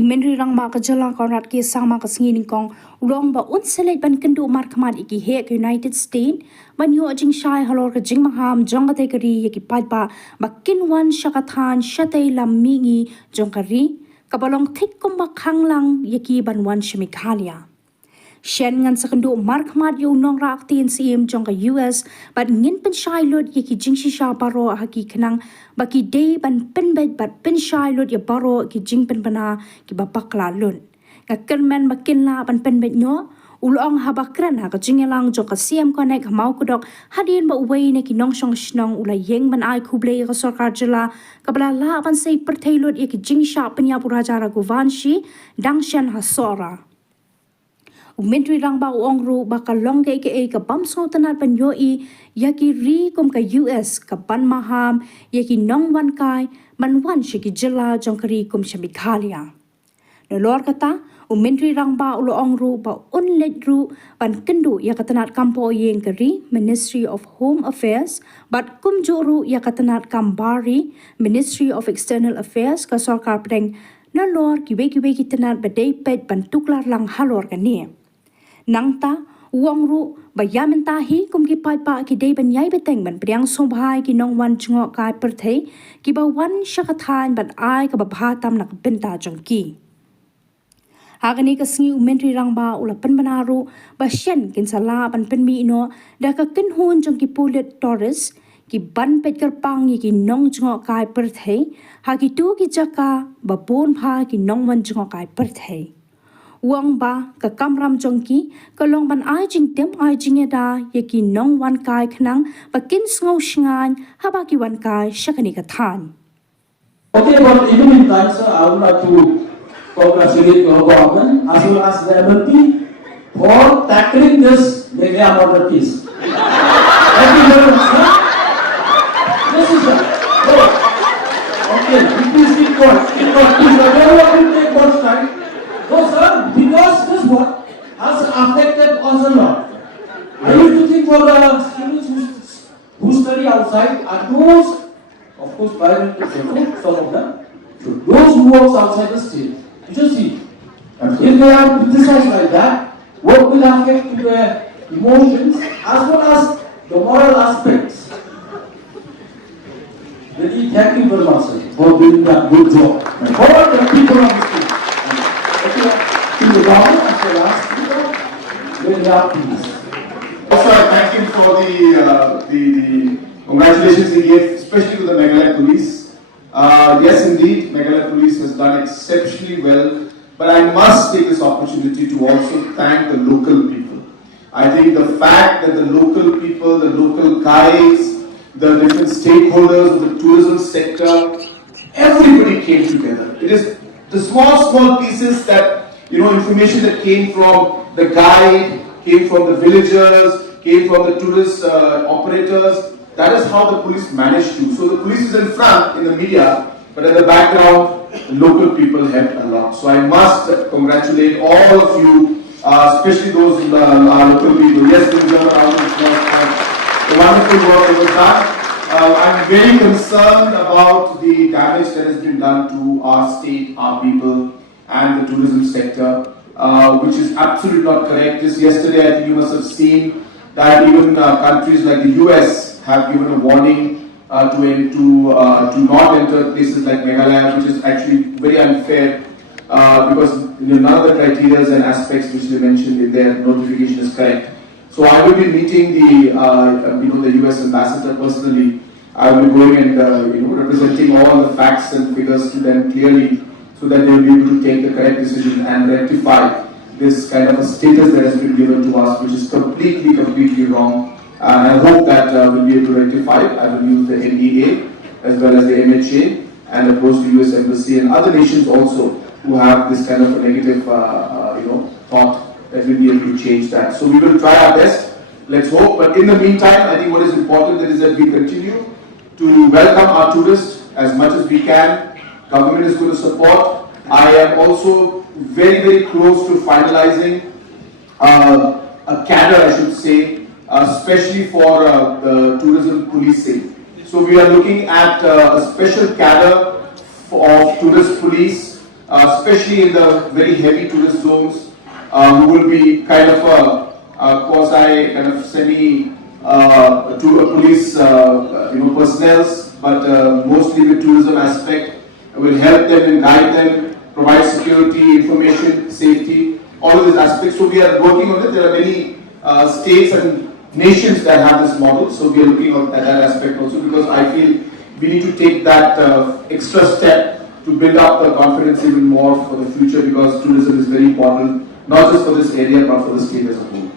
Menri rang ma ka jala konrat ke sang ma ka singin kong rong ba un select ban kynduh Markhmat iki he United States ban yo jing shai halor ka jing maham jong ka te kari yaki paidbah ba kinwan shakathan shatay lam mingi jong kari kabalong thik kum ba khanglang yaki ban wan shimikhalia Shen ngan sa kynduh Markhmat yo nong rak tin sim jong ka US but ngin pen shai lut yaki jing shisha baro haki khnang baki day ban pen bet but pen shai lut ya baro ki jing pen bana ki babakla lun ka kermen bakin la ban pen bet nyo ulong habakran ha ka jingelang jo ka siam connect mau kudok hadin ba uway ne ki nong shong shnong ula yeng ban ai khuble ka sarkar jala kabla la ban sei perthai lut yaki jing sha panya purajara guvanshi dangshan hasora Menteri rang ba uong ru baka long ke ka bam so tanat pan yo I yaki ri kum ka US ka ban maham yaki nong wan kai man wan shiki jila jong kari kum shamikhalia no lor kata menteri rang ba ulo ong ru ba unlet ru ban kynduh ya katanat kampo yeng kari Ministry of Home Affairs but kum joru ya katanat kambari Ministry of External Affairs ka sarkar pdeng na lor kiwe ki tanat ba day pet ban tuklar lang halor kani Nangta uang ru bayamen tahi kum ki paidbah ki day ban yai beteng ban priang sobhai ki nong wan chungok kai perthei ki ba wan shakathan ban ai ka babhatam nak benta jongki Hagani ka singi menteri rang ba ula pen banaru ba shen kin sala ban pen mi ino da ka kin hun jong ki pulit Taurus ki ban pet kerpang ki nong chungok kai perthei ha ki tu ki jaka ba bon pha ki nong wan chungok kai perthei Uang ba ka kamram jongki ka long ban ai jing tem ai jing da yaki nong wan kai khnang ba kin sngo shngan haba ki wan kai shakani ka than Okay, but even in time, sir, I would like to congratulate your government as well as the MLP for tackling this mega murder case. Thank you very much, sir. Yes, sir. So, okay, please keep quiet. Keep quiet. Please, I don't want to take much time. No, sir, because this one has affected us a lot. I used to think for the students who study outside and those, of course, private, some of them, so those who work outside the state, you just see, and if they are criticized like that, what will affect to their emotions as well as the moral aspects. Really, thank you very much, sir, for doing that good job. And for all the people on the street. To the government as well as very happy. Also, I thank him for the congratulations he gave, especially to the Meghalaya police. Yes, indeed, Meghalaya police has done exceptionally well, but I must take this opportunity to also thank the local people. I think the fact that the local people, the local guides, the different stakeholders of the tourism sector, everybody came together. It is the small pieces that, information that came from the guide, came from the villagers, came from the tourist operators. That is how the police managed to. So the police is in front in the media, but at the background, the local people helped a lot. So I must congratulate all of you, especially those local people. Yes, the wonderful work that was done. I'm very concerned about the damage that has been done to our state, our people, and the tourism sector, which is absolutely not correct. Just yesterday, I think you must have seen that even countries like the US have given a warning to not enter places like Meghalaya, which is actually very unfair because none of the criteria and aspects which they mentioned in their notification is correct. So I will be meeting the US ambassador personally. I will be going and representing all the facts and figures to them clearly, so that they will be able to take the correct decision and rectify this kind of a status that has been given to us, which is completely wrong. And I hope that we'll be able to rectify it. I will use the NEA as well as the MHA and of course the US Embassy and other nations also who have this kind of a negative thought, that we'll be able to change that. So we will try our best. Let's hope. But in the meantime, I think what is important is that we continue to welcome our tourists as much as we can. Government is going to support. I am also very close to finalizing a cadre, I should say, especially for the tourism policing. So we are looking at a special cadre of tourist police especially in the very heavy tourist zones, who will be kind of a quasi, kind of semi to a police, personnel, but mostly with tourism aspect, will help them and guide them, provide security, information, safety, all of these aspects. So we are working on it. There are many states and nations that have this model. So we are looking at that aspect also, because I feel we need to take that extra step to build up the confidence even more for the future, because tourism is very important, not just for this area but for the state as a whole.